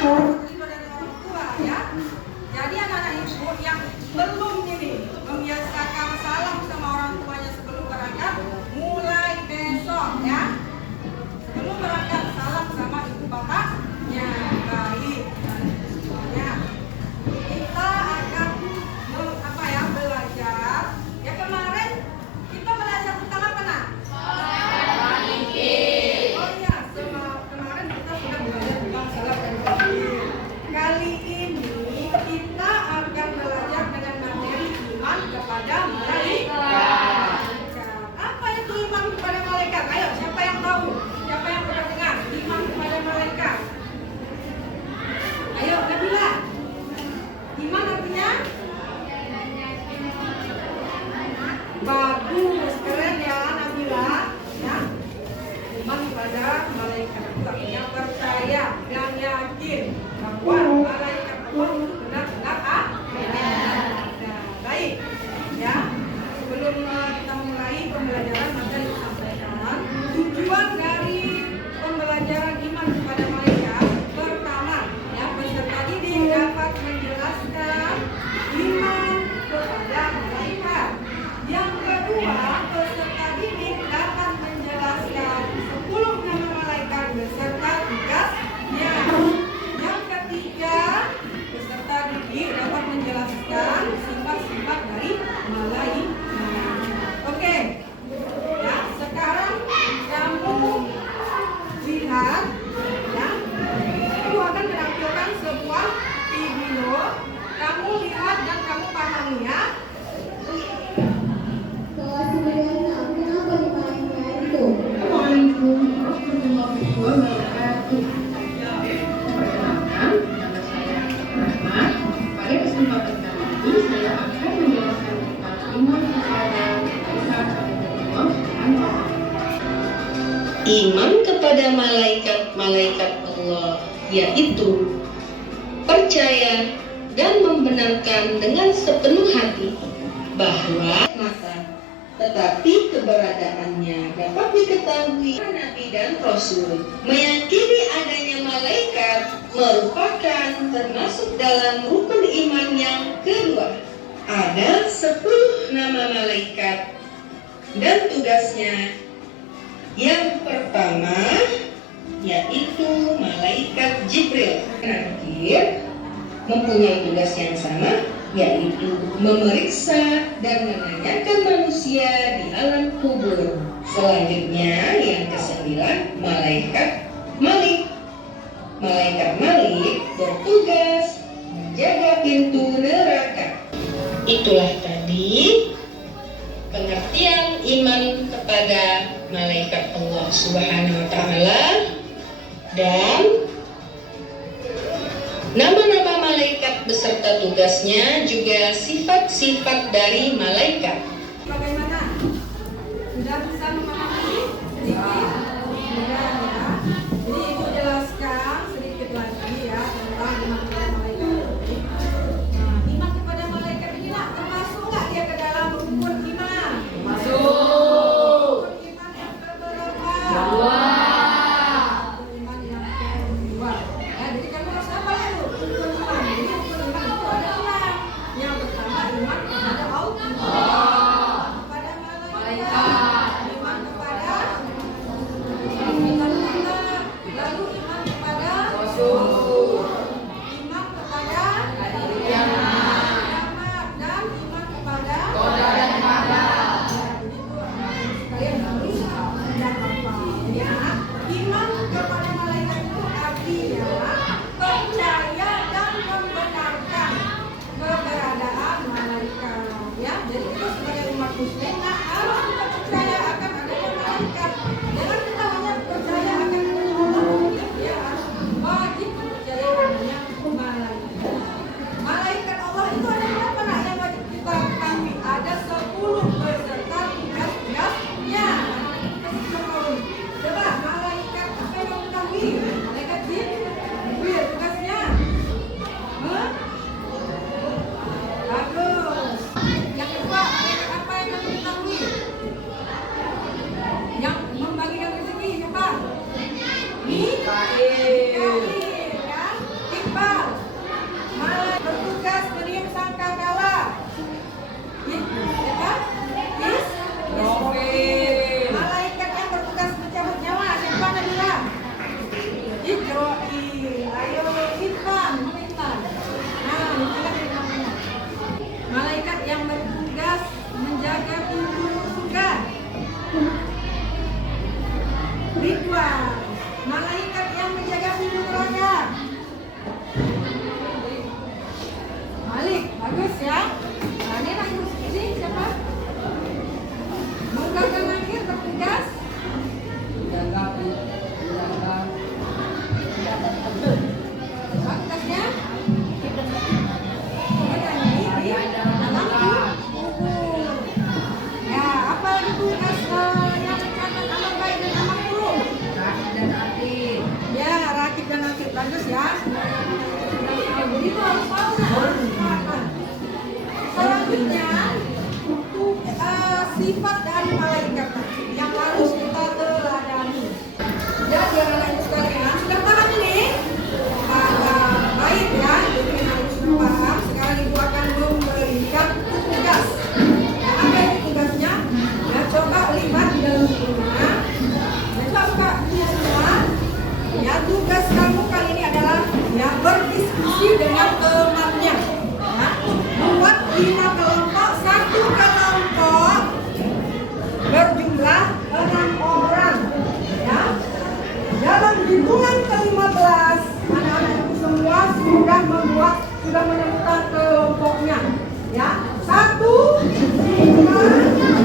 terima dari orang tua ya. Jadi anak-anak ibu yang belum ini membiasakan salam sama orang tuanya sebelum berangkat, mulai besok ya. Sebelum berangkat salam sama ibu bapaknya. Baik. Ya. Kita akan belajar. Ya kemarin kita belajar tentang apa nak? Oh iya, kemarin kita sudah belajar tentang salam dan takbir. Kali ini kita akan belajar dengan materi iman kepada malaikat. Apa itu iman kepada malaikat? Ayo, siapa yang tahu? Siapa yang pernah dengar iman kepada malaikat? Ayo, Nabila. Iman artinya? Bagus, keren ya Nabila. Ya. Iman kepada malaikat itu artinya percaya dan yakin bahwa malaikat Allah itu benar-benar ada. Baik, ya. Sebelum kita mulai pembelajaran, maka disampaikan tujuan dari pembelajaran iman kepada malaikat. Pertama, ya, peserta didik dapat menjelaskan iman kepada malaikat. Yang kedua, peserta didik dapat menjelaskan 10 nama malaikat beserta tugasnya. Yang ketiga, peserta didik dapat menjelaskan sifat-sifat dari malaikat. Oke, ya, sekarang kamu lihat, ya, aku akan menampilkan sebuah video. Kamu lihat dan kamu pahami ya. Assalamualaikum warahmatullahi wabarakatuh. Perkenalkan, nama saya Rahmat. Pada kesempatan kali ini saya akan menjelaskan tentang iman kepada Allah Subhanahu. Iman kepada malaikat-malaikat Allah yaitu percaya dan membenarkan dengan sepenuh hati bahwa tetapi keberadaannya dapat diketahui Nabi dan Rasul. Meyakini adanya malaikat merupakan termasuk dalam rukun iman yang kedua. Ada 10 nama malaikat dan tugasnya. Yang pertama yaitu malaikat Jibril. Terakhir mempunyai tugas yang sama, yaitu memeriksa dan menanyakan manusia di alam kubur. Selanjutnya yang ke-9, malaikat Malik. Malaikat Malik bertugas menjaga pintu neraka. Itulah tadi pengertian iman kepada malaikat Allah Subhanahu wa taala dan nama-nama malaikat beserta tugasnya, juga sifat-sifat dari malaikat. Bagaimana? Sudah bisa memahami sedikit? Sudah ya. Jadi Ibu jelaskan sedikit lagi ya tentang iman kepada malaikat. Nah, iman kepada malaikat ini nak termasuk nggak dia ke dalam rukun iman? Masuk. Rukun iman yang keberapa? Dua. Rukun iman yang kedua. Ya, jadi kamu harus apa ya Bu? Rukun iman. Jadi rukun iman itu ada 6. Yang pertama iman kepada Allah. Kepada malaikat. Iman kepada lalu iman kepada Rasul. Iman kepada kiamat dan iman kepada qada dan qadar. Jadi itu kalian harus sudah hafal ya. Iman kepada malaikat itu artinya percaya dan membenarkan keberadaan malaikat ya. Jadi kita sebagai umat muslim harus kita percaya akan adanya malaikat. Jangan kita hanya percaya akan adanya Allah, ya harus wajib percaya adanya malaikat. Malaikat Allah itu ada berapa nak yang wajib kita ketahui? Ada 10 beserta tugas-tugasnya. Kita sudah tahu. Coba malaikat apa yang kamu ketahui? Malaikat Jibril tugasnya. Bagus. Yang kedua, malaikat apa yang kamu ketahui? Yang membagikan rezeki siapa? Mikail ya. bagus ya. Jadi itu harus tahu kan. Selanjutnya sifat dari malaikat yang harus kita teladani. Jadi anak-anak sekalian sudah paham ini? Baik ya, jadi harus paham. Sekarang ibu akan memberikan tugas. Nah, apa itu tugasnya? Ya, coba lihat di dalam bukunya. Ya, coba ini semua. Ya, tugas kamu kali ini adalah ya berdiskusi dengan temannya. Ya, buat 5 kelompok, 1 kelompok berjumlah 6 orang. Ya, dalam hitungan ke-15 anak-anak itu semua sudah menemukan kelompoknya. Ya, 1, 5, 1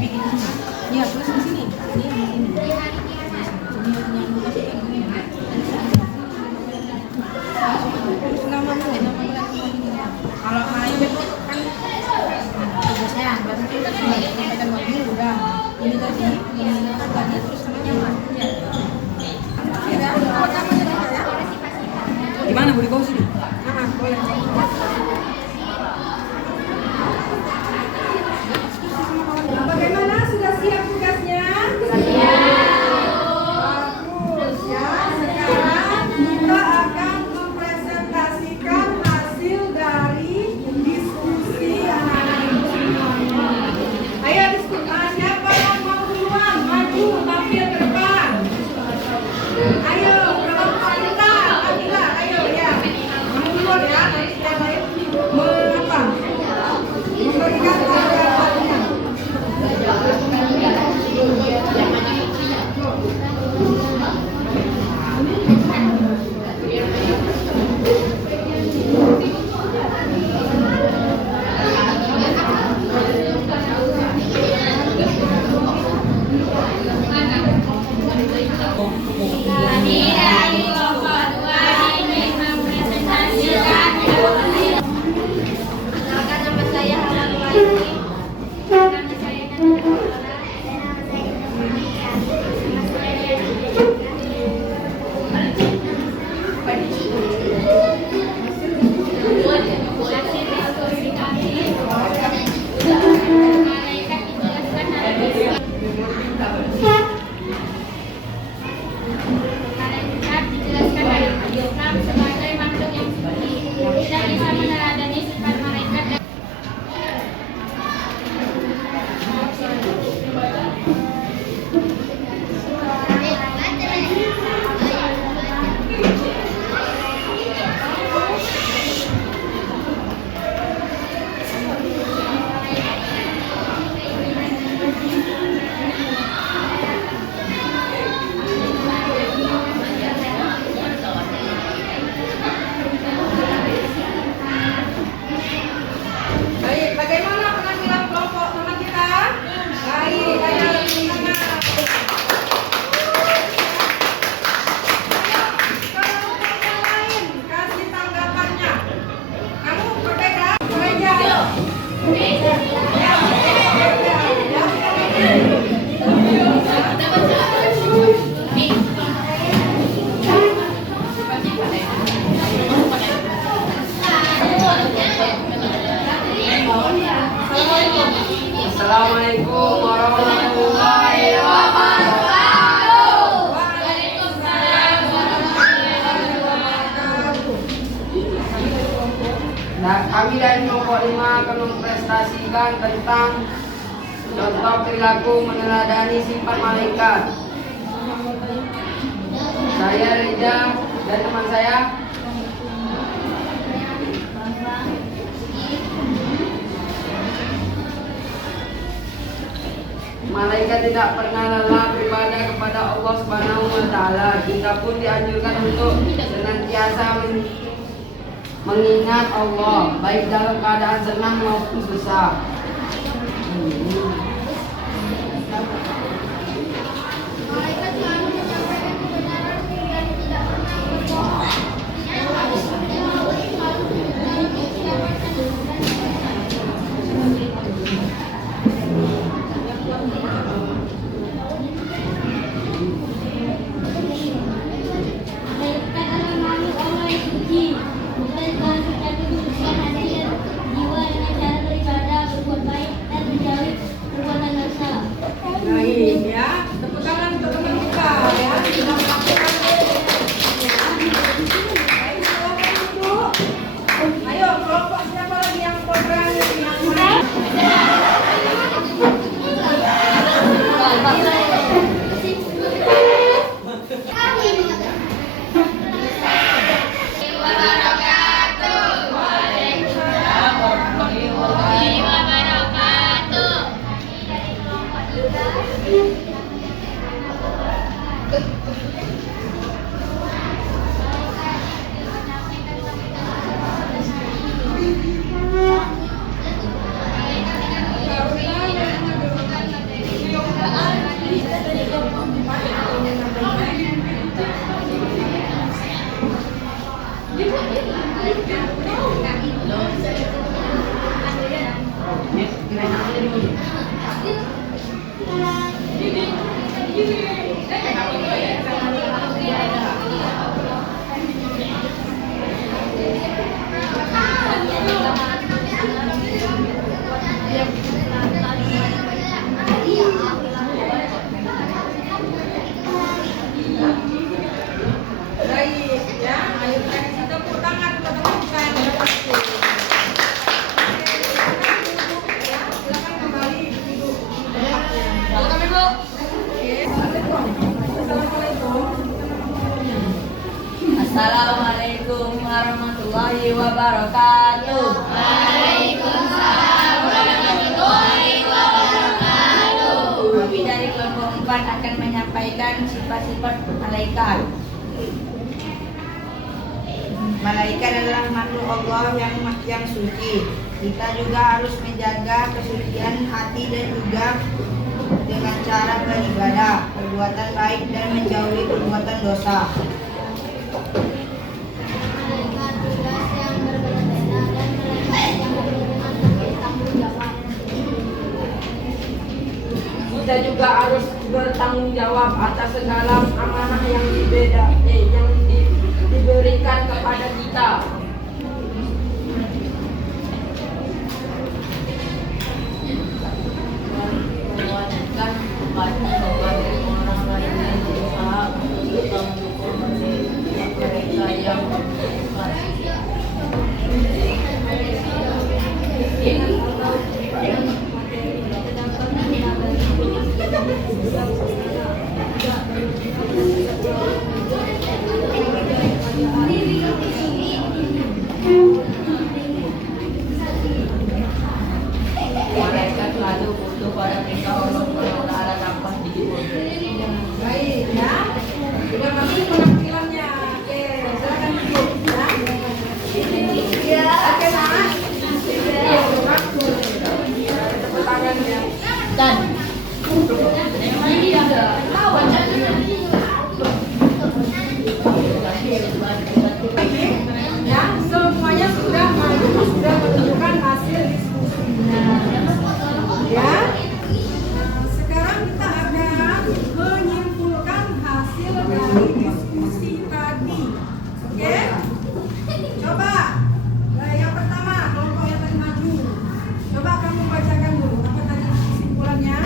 Bikin di sini. Iya, tulis di sini. Ini di sini. Ini yang dikasih kan ini. Nama kalau main kan tugasnya berarti kita sudah sampaikan waktu udah ini tadi terus sama nyaman gimana boleh kau sini boleh bagaimana sudah siap tugasnya bagus ya sekarang kita akan mempresentasikan hasil dari diskusi anak-anak itu semuanya. Ayo diskusi, siapa yang mau duluan? Maju, tampil ke depan. Ayo, berapa kita? Akila, ayo ya. Kamu duluan ya, nanti yang lain memberikan penjelasannya. Baik, bagaimana penampilan kelompok teman kita? Baik, ayo semangat. Kalau yang lain kasih tanggapannya. Kamu berbeda, berbeda. Assalamualaikum warahmatullahi wabarakatuh. Waalaikumsalam warahmatullahi wabarakatuh. Nah, kami dari kelompok 5 akan mempresentasikan tentang contoh perilaku meneladani sifat malaikat. Saya Reza dan teman saya malaikat tidak pernah lelah beribadah kepada Allah Subhanahu wa taala. Kita pun dianjurkan untuk senantiasa mengingat Allah baik dalam keadaan senang maupun susah. Malaikat selalu menyampaikan kebenaran dan tidak pernah berbohong. Malaikat adalah makhluk Allah yang suci. Bukan Tuhan secara khususkan adanya jiwa dengan cara beribadah, berbuat baik dan menjauhi Baik, ya. Ayo kita tepuk tangan teman-teman bukan berhasil. Oke, silakan duduk ya. Silakan kembali duduk di tempatnya. Oke. Assalamualaikum. Assalamualaikum warahmatullahi wabarakatuh. Waalaikumsalam warahmatullahi wabarakatuh. Kami dari kelompok 4 akan menyampaikan sifat-sifat malaikat. Malaikat adalah makhluk Allah yang suci. Kita juga harus menjaga kesucian hati dan juga dengan cara beribadah, perbuatan baik dan menjauhi perbuatan dosa. Malaikat tugas yang berbeda-beda dan malaikat yang berhubungan dengan tanggung jawab. Kita juga harus bertanggung jawab atas segala amanah yang diberikan kepada kita. Mewajibkan kepada orang lain yang berusaha untuk bisa mendukung mereka yang beriman. Mereka selalu butuh pada perintah Allah Subhanahu wa taala tanpa sedikit pun. Baik, ya. Sudah kami penampilannya. Oke, silakan duduk ya. Oke, Nak. Tepuk tangannya. Dan Ya, semuanya sudah menunjukkan hasil diskusinya. Ya. Sekarang kita akan menyimpulkan hasil dari diskusi tadi. Oke? Coba yang pertama, kelompok yang tadi maju. Coba kamu bacakan dulu apa tadi kesimpulannya.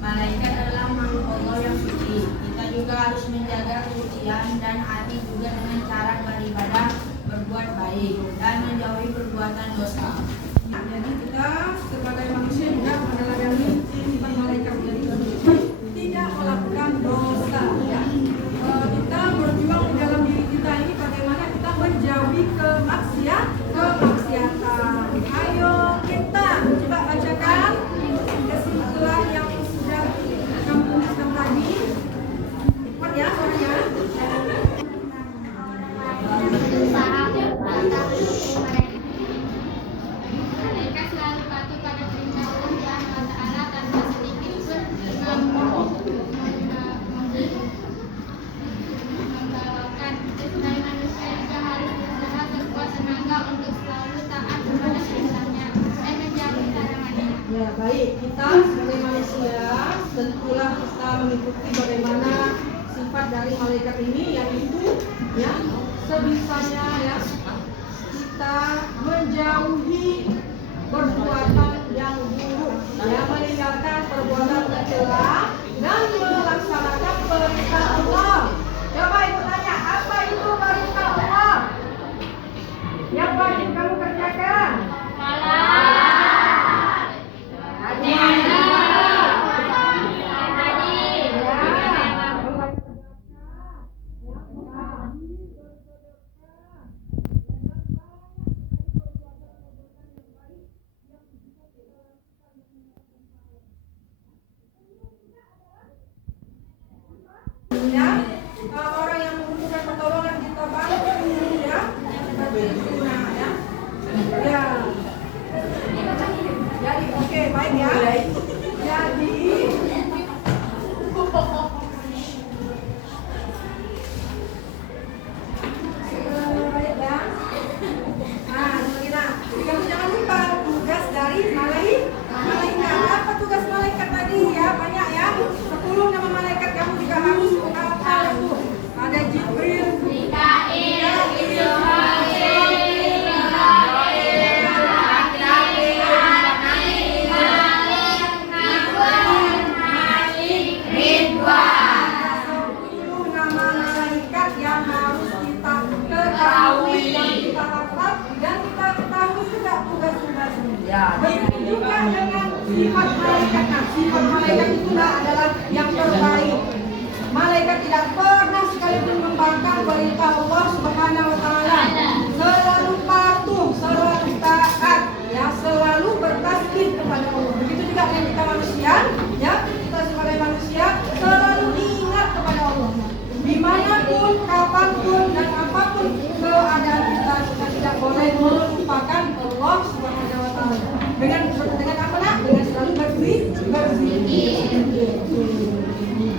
malaikat adalah makhluk Allah yang suci. Kita juga harus menjaga kesucian dan hati juga dengan cara beribadah, berbuat baik dan menjauhi perbuatan dosa. Jadi kita sebagai manusia juga meneladani sifat malaikat yang tidak melakukan dosa. Ya. Kita berjuang di dalam diri kita ini bagaimana kita menjauhi kemaksiatan. Ayo kita coba bacakan kesimpulan yang sudah kamu tuliskan tadi. Cepat ya suaranya. Berusaha bertata mendukung mereka. Mereka selalu patuh pada perintah Allah Subhanahu wa taala tanpa sedikit pun membawakan. Sebagai manusia juga harus berusaha sekuat tenaga untuk selalu taat kepada perintahnya dan menjauhi larangannya. Ya baik, kita sebagai manusia tentulah kita mengikuti bagaimana sifat dari malaikat ini, yaitu ya sebisanya ya kita menjauhi perbuatan yang buruk, ya meninggalkan perbuatan tercela dan melaksanakan perintah Allah. Coba ibu tanya, apa itu perintah Allah yang wajib kamu kerjakan? Ya, orang yang membutuhkan pertolongan kita bantu ya, nah, ya. Ya. Jadi oke, baik ya. Jadi baik ya. Nah, kamu jangan lupa Begitu juga dengan sifat malaikat. Nah, sifat malaikat itulah adalah yang terbaik. Malaikat tidak pernah sekalipun membangkang perintah Allah Subhanahu wa taala. Selalu patuh, selalu taat, ya, selalu bertasbih kepada Allah. Begitu juga dengan kita manusia, ya, kita sebagai manusia selalu ingat kepada Allah. Dimanapun, kapanpun, dan apapun keadaan kita tidak boleh melupakan Allah Subhanahu wa taala. Dengan apa nak? Dengan selalu berzikir.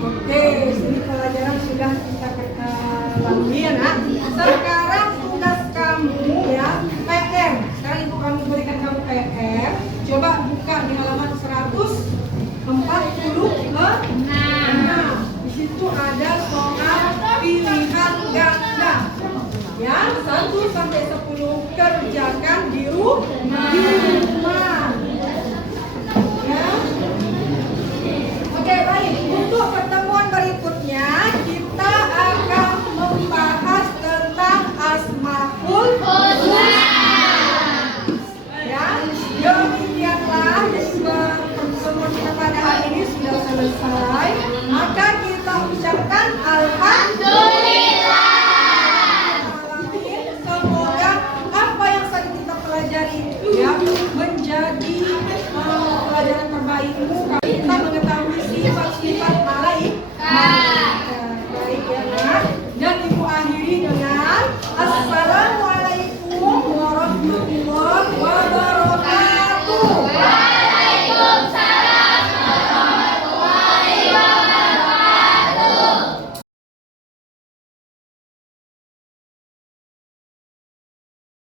Oke, sini pelajaran sudah kita lalui ya nak. Sekarang tugas kamu ya PR. Sekarang ibu kamu berikan kamu PR. Coba buka di halaman 146. Di situ ada soal pilihan ganda. Ya, 1 sampai 10 kerjakan di rumah. Ya. Oke, baik. Untuk pertemuan berikutnya kita akan membahas tentang Asmaul Husna. Ya, demikianlah pertemuan kita pada hari ini sudah selesai. Maka kita ucapkan alhamdulillah. Semoga apa yang tadi kita pelajari ya menjadi pelajaran terbaikmu.